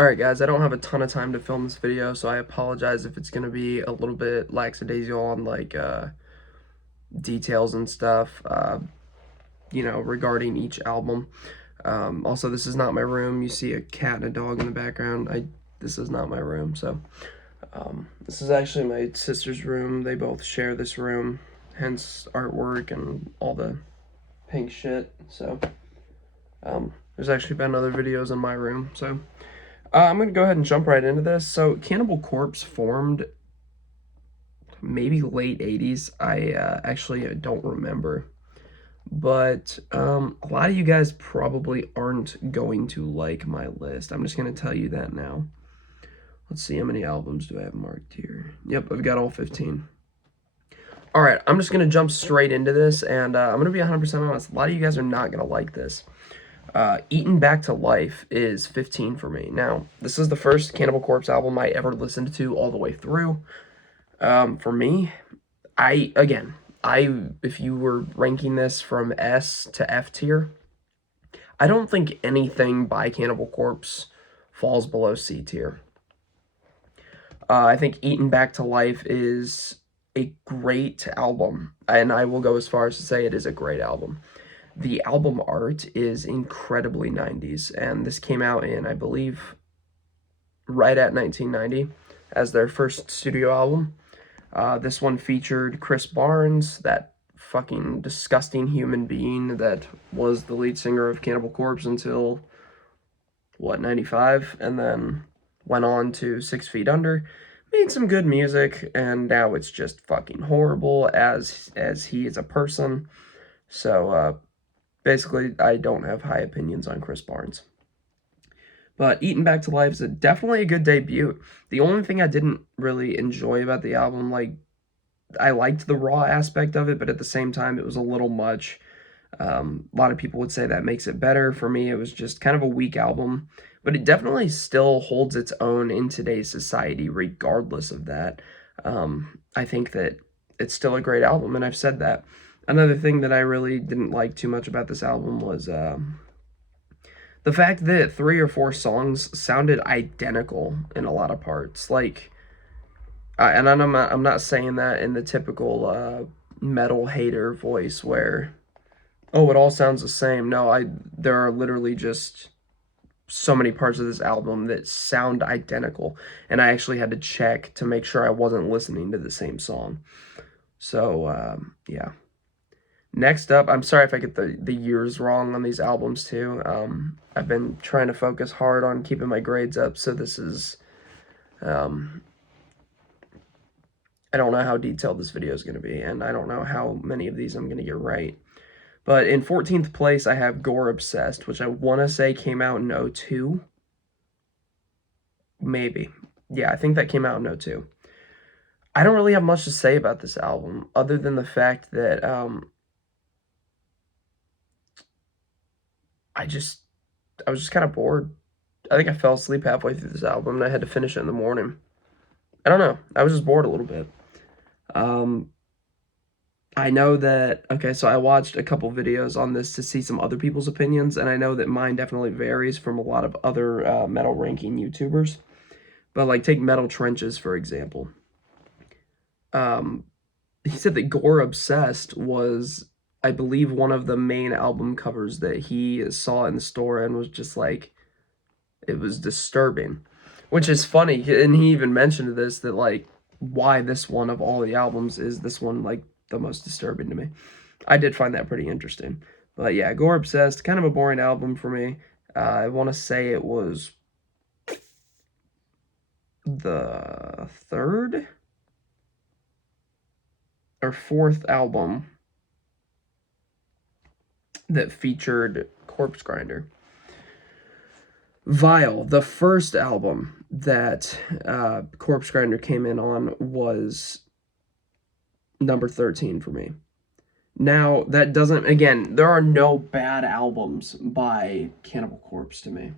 Alright guys, I don't have a ton of time to film this video, so I apologize if it's going to be a little bit lackadaisical on details and stuff, regarding each album. Also, this is not my room. You see a cat and a dog in the background. This is not my room, so this is actually my sister's room. They both share this room, hence artwork and all the pink shit. So there's actually been other videos in my room, so I'm going to go ahead and jump right into this. So Cannibal Corpse formed maybe late 80s. I actually don't remember. But a lot of you guys probably aren't going to like my list. I'm just going to tell you that now. Let's see, how many albums do I have marked here? Yep, I've got all 15. All right, I'm just going to jump straight into this, and I'm going to be 100% honest. A lot of you guys are not going to like this. Eaten Back to Life is 15 for me. Now, this is the first Cannibal Corpse album I ever listened to all the way through. For me, if you were ranking this from S to F tier, I don't think anything by Cannibal Corpse falls below C tier. I think Eaten Back to Life is a great album, and I will go as far as to say it is a great album. The album art is incredibly 90s, and this came out in, I believe, right at 1990 as their first studio album. This one featured Chris Barnes, that fucking disgusting human being that was the lead singer of Cannibal Corpse until, 95? And then went on to 6 Feet Under, made some good music, and now it's just fucking horrible as he is a person. So, basically, I don't have high opinions on Chris Barnes. But Eaten Back to Life is definitely a good debut. The only thing I didn't really enjoy about the album, I liked the raw aspect of it, but at the same time, it was a little much. A lot of people would say that makes it better. For me, it was just kind of a weak album, but it definitely still holds its own in today's society, regardless of that. I think that it's still a great album, and I've said that. Another thing that I really didn't like too much about this album was the fact that 3 or 4 songs sounded identical in a lot of parts. And I'm not saying that in the typical metal hater voice where, oh, it all sounds the same. No, there are literally just so many parts of this album that sound identical, and I actually had to check to make sure I wasn't listening to the same song. So, yeah. Next up, I'm sorry if I get the years wrong on these albums too. I've been trying to focus hard on keeping my grades up, so this is, I don't know how detailed this video is going to be, and I don't know how many of these I'm going to get right. But in 14th place, I have Gore Obsessed, which I want to say came out in 02. Maybe. Yeah, I think that came out in 02. I don't really have much to say about this album, other than the fact that, I was just kind of bored. I think I fell asleep halfway through this album, and I had to finish it in the morning. I don't know. I was just bored a little bit. I know that, okay, so I watched a couple videos on this to see some other people's opinions, and I know that mine definitely varies from a lot of other metal ranking YouTubers. But, take Metal Trenches, for example. He said that Gore Obsessed was, I believe, one of the main album covers that he saw in the store and was just like, it was disturbing. Which is funny, and he even mentioned this, that, why this one of all the albums is this one, the most disturbing to me. I did find that pretty interesting. But yeah, Gore Obsessed, kind of a boring album for me. I want to say it was the 3rd or 4th album that featured Corpse Grinder. Vile, the first album that Corpse Grinder came in on, was number 13 for me. Now, that doesn't, again, there are no bad albums by Cannibal Corpse to me.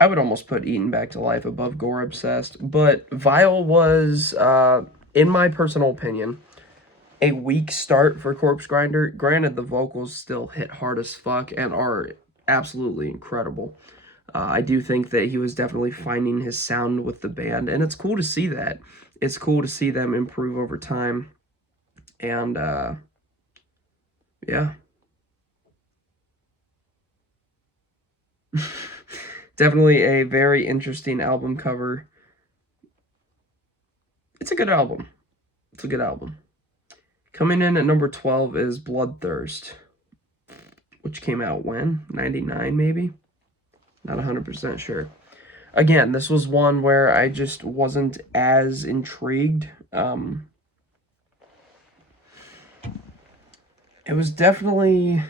I would almost put Eaten Back to Life above Gore Obsessed, but Vile was, in my personal opinion, a weak start for Corpse Grinder. Granted, the vocals still hit hard as fuck and are absolutely incredible. I do think that he was definitely finding his sound with the band, and it's cool to see that. It's cool to see them improve over time, and yeah. Definitely a very interesting album cover. It's a good album. It's a good album. Coming in at number 12 is Bloodthirst, which came out when? 99 maybe? Not 100% sure. Again, this was one where I just wasn't as intrigued. It was definitely...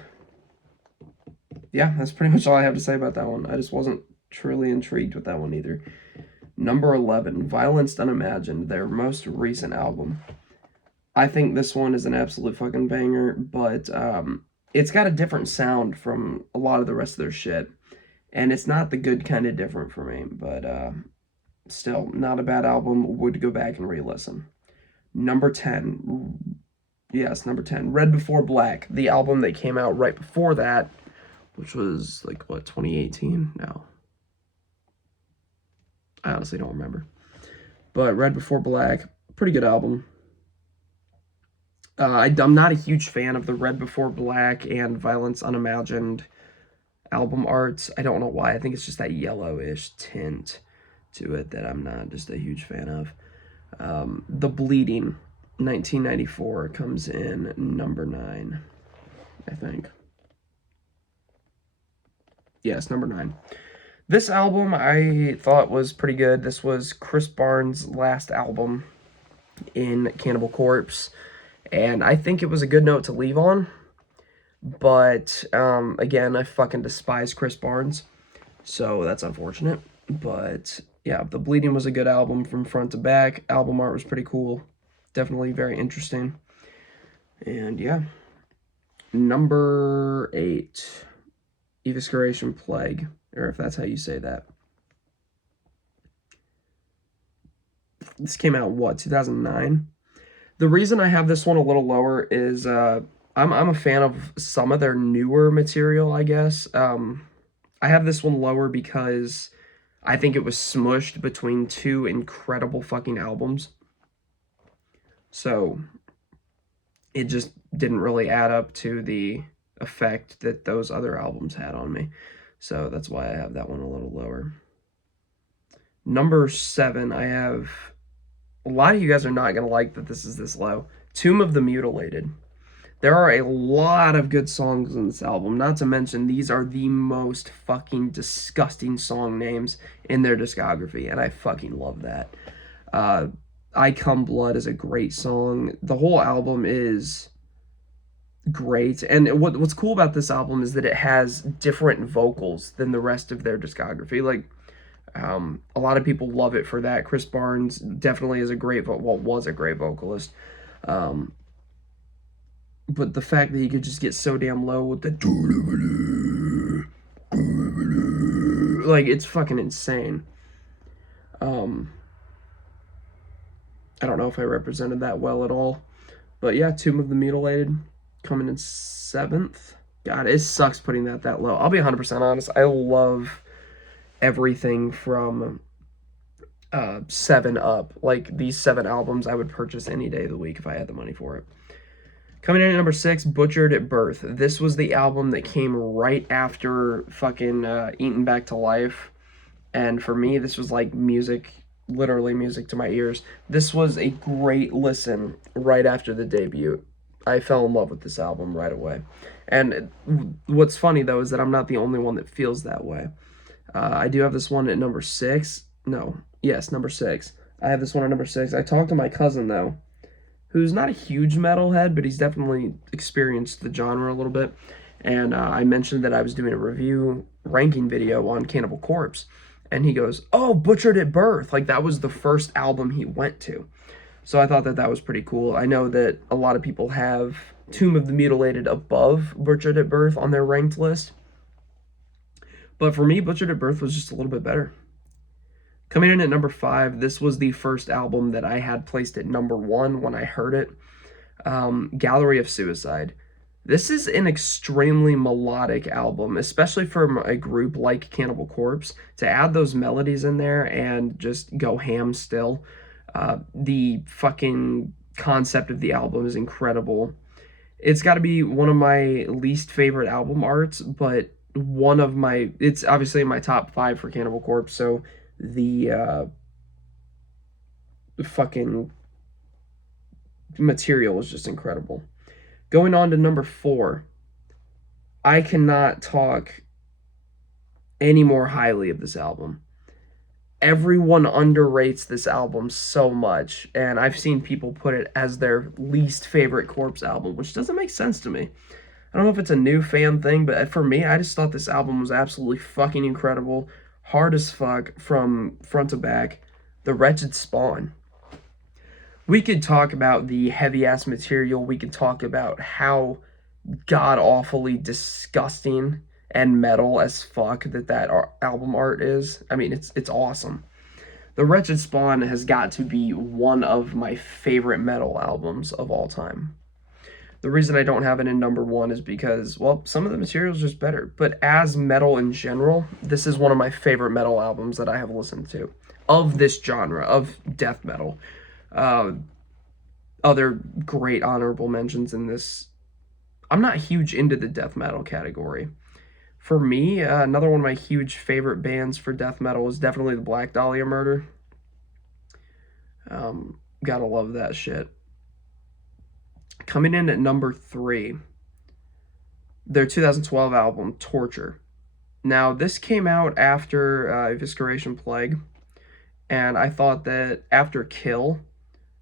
Yeah, that's pretty much all I have to say about that one. I just wasn't truly intrigued with that one either. Number 11, Violence Unimagined, their most recent album. I think this one is an absolute fucking banger, but it's got a different sound from a lot of the rest of their shit. And it's not the good kind of different for me, but still, not a bad album. Would go back and re-listen. Number 10, yes, number 10, Red Before Black, the album that came out right before that, which was like, what, 2018? No. I honestly don't remember. But Red Before Black, pretty good album. I'm not a huge fan of the Red Before Black and Violence Unimagined album arts. I don't know why. I think it's just that yellowish tint to it that I'm not just a huge fan of. The Bleeding, 1994, comes in number 9, I think. Yes, number 9. This album I thought was pretty good. This was Chris Barnes' last album in Cannibal Corpse, and I think it was a good note to leave on. But, again, I fucking despise Chris Barnes, so that's unfortunate. But, yeah, The Bleeding was a good album from front to back. Album art was pretty cool. Definitely very interesting. And, yeah. Number 8, Evisceration Plague, or if that's how you say that. This came out, what, 2009? The reason I have this one a little lower is, I'm a fan of some of their newer material, I guess. I have this one lower because I think it was smushed between 2 incredible fucking albums. So it just didn't really add up to the effect that those other albums had on me. So that's why I have that one a little lower. Number 7, I have... A lot of you guys are not going to like that this is this low. Tomb of the Mutilated. There are a lot of good songs in this album, not to mention these are the most fucking disgusting song names in their discography, and I fucking love that. I Come Blood is a great song. The whole album is great, and what's cool about this album is that it has different vocals than the rest of their discography. Like, a lot of people love it for that. Chris Barnes definitely is a great, was a great vocalist. But the fact that he could just get so damn low with the... Like, it's fucking insane. I don't know if I represented that well at all. But yeah, Tomb of the Mutilated coming in 7th. God, it sucks putting that low. I'll be 100% honest. I love everything from 7 up. Like, these 7 albums I would purchase any day of the week if I had the money for it. Coming in at number 6, Butchered at Birth. This was the album that came right after fucking Eaten Back to Life. And for me, this was like music, literally music to my ears. This was a great listen right after the debut. I fell in love with this album right away. And what's funny, though, is that I'm not the only one that feels that way. I do have this one at number 6. No, yes, number 6. I have this one at number 6. I talked to my cousin, though, who's not a huge metalhead, but he's definitely experienced the genre a little bit. And I mentioned that I was doing a review ranking video on Cannibal Corpse. And he goes, oh, Butchered at Birth. Like, that was the first album he went to. So I thought that was pretty cool. I know that a lot of people have Tomb of the Mutilated above Butchered at Birth on their ranked list. But for me, Butchered at Birth was just a little bit better. Coming in at number 5, this was the first album that I had placed at number 1 when I heard it. Gallery of Suicide. This is an extremely melodic album, especially from a group like Cannibal Corpse. To add those melodies in there and just go ham still. The fucking concept of the album is incredible. It's got to be one of my least favorite album arts, but it's obviously in my top 5 for Cannibal Corpse, so the fucking material is just incredible. Going on to number 4, I cannot talk any more highly of this album. Everyone underrates this album so much, and I've seen people put it as their least favorite Corpse album, which doesn't make sense to me. I don't know if it's a new fan thing, but for me, I just thought this album was absolutely fucking incredible, hard as fuck from front to back. The Wretched Spawn. We could talk about the heavy ass material. We could talk about how god awfully disgusting and metal as fuck that album art is. I mean, it's awesome. The Wretched Spawn has got to be one of my favorite metal albums of all time. The reason I don't have it in number 1 is because, well, some of the material is just better. But as metal in general, this is one of my favorite metal albums that I have listened to of this genre, of death metal. Other great honorable mentions in this. I'm not huge into the death metal category. For me, another one of my huge favorite bands for death metal is definitely the Black Dahlia Murder. Gotta love that shit. Coming in at number 3, their 2012 album, Torture. Now, this came out after Evisceration Plague, and I thought that after Kill,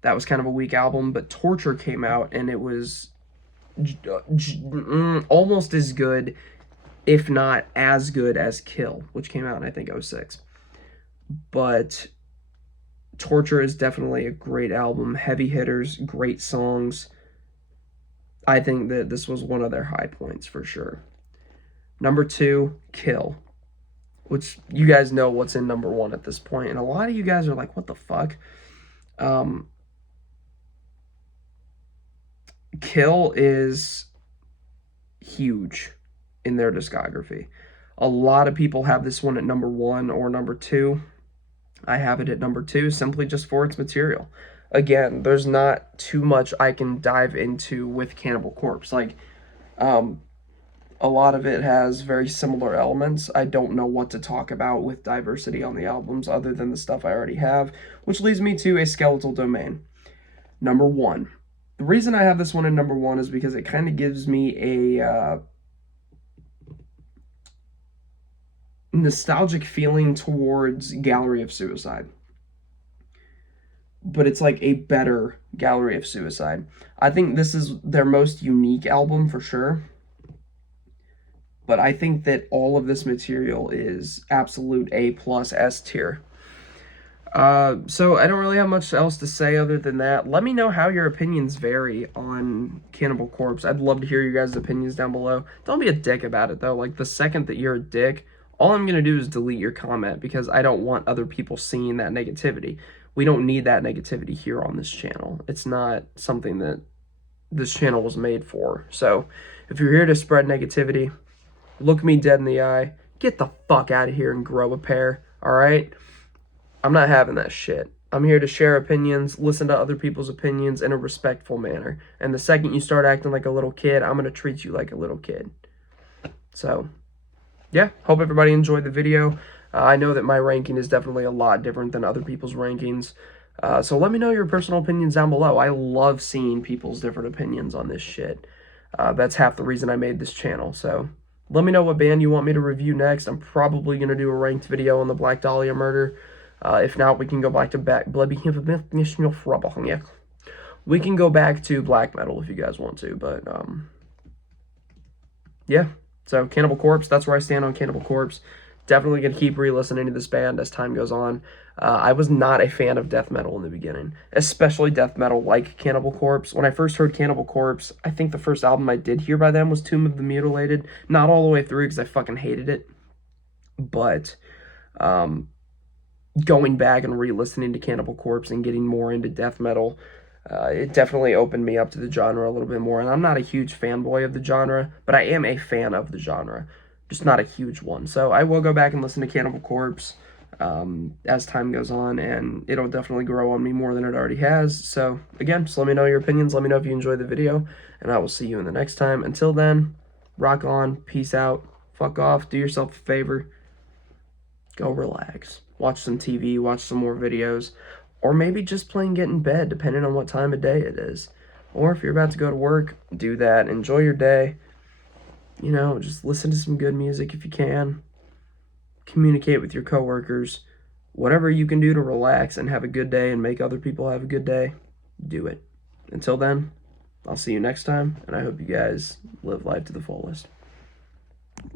that was kind of a weak album, but Torture came out, and it was almost as good, if not as good as Kill, which came out in, I think, 2006. But Torture is definitely a great album. Heavy hitters, great songs. I think that this was one of their high points for sure. Number 2, Kill, which you guys know what's in number 1 at this point, and a lot of you guys are like, what the fuck? Kill is huge in their discography. A lot of people have this one at number 1 or number 2. I have it at number 2 simply just for its material. Again, there's not too much I can dive into with Cannibal Corpse. Like, a lot of it has very similar elements. I don't know what to talk about with diversity on the albums other than the stuff I already have, which leads me to A Skeletal Domain. Number 1. The reason I have this one in number 1 is because it kind of gives me a nostalgic feeling towards Gallery of Suicide. But it's like a better Gallery of Suicide. I think this is their most unique album for sure. But I think that all of this material is absolute A+ S tier. So I don't really have much else to say other than that. Let me know how your opinions vary on Cannibal Corpse. I'd love to hear your guys' opinions down below. Don't be a dick about it, though. Like, the second that you're a dick, all I'm going to do is delete your comment because I don't want other people seeing that negativity. We don't need that negativity here on this channel. It's not something that this channel was made for. So if you're here to spread negativity, look me dead in the eye, get the fuck out of here and grow a pair, all right? I'm not having that shit. I'm here to share opinions, listen to other people's opinions in a respectful manner. And the second you start acting like a little kid, I'm going to treat you like a little kid. So, yeah, hope everybody enjoyed the video. I know that my ranking is definitely a lot different than other people's rankings. So let me know your personal opinions down below. I love seeing people's different opinions on this shit. That's half the reason I made this channel. So let me know what band you want me to review next. I'm probably going to do a ranked video on the Black Dahlia Murder. If not, we can go back to we can go back to black metal if you guys want to. But yeah. So Cannibal Corpse, that's where I stand on Cannibal Corpse. Definitely going to keep re-listening to this band as time goes on. I was not a fan of death metal in the beginning, especially death metal like Cannibal Corpse. When I first heard Cannibal Corpse, I think the first album I did hear by them was Tomb of the Mutilated. Not all the way through because I fucking hated it. But going back and re-listening to Cannibal Corpse and getting more into death metal, It definitely opened me up to the genre a little bit more. And I'm not a huge fanboy of the genre, but I am a fan of the genre, just not a huge one. So I will go back and listen to Cannibal Corpse as time goes on, and it'll definitely grow on me more than it already has. So again, just let me know your opinions. Let me know if you enjoyed the video, and I will see you in the next time. Until then, rock on, peace out, fuck off, do yourself a favor, go relax, watch some TV, watch some more videos, or maybe just plain get in bed, depending on what time of day it is. Or if you're about to go to work, do that. Enjoy your day. You know, just listen to some good music if you can. Communicate with your coworkers. Whatever you can do to relax and have a good day and make other people have a good day, do it. Until then, I'll see you next time, and I hope you guys live life to the fullest.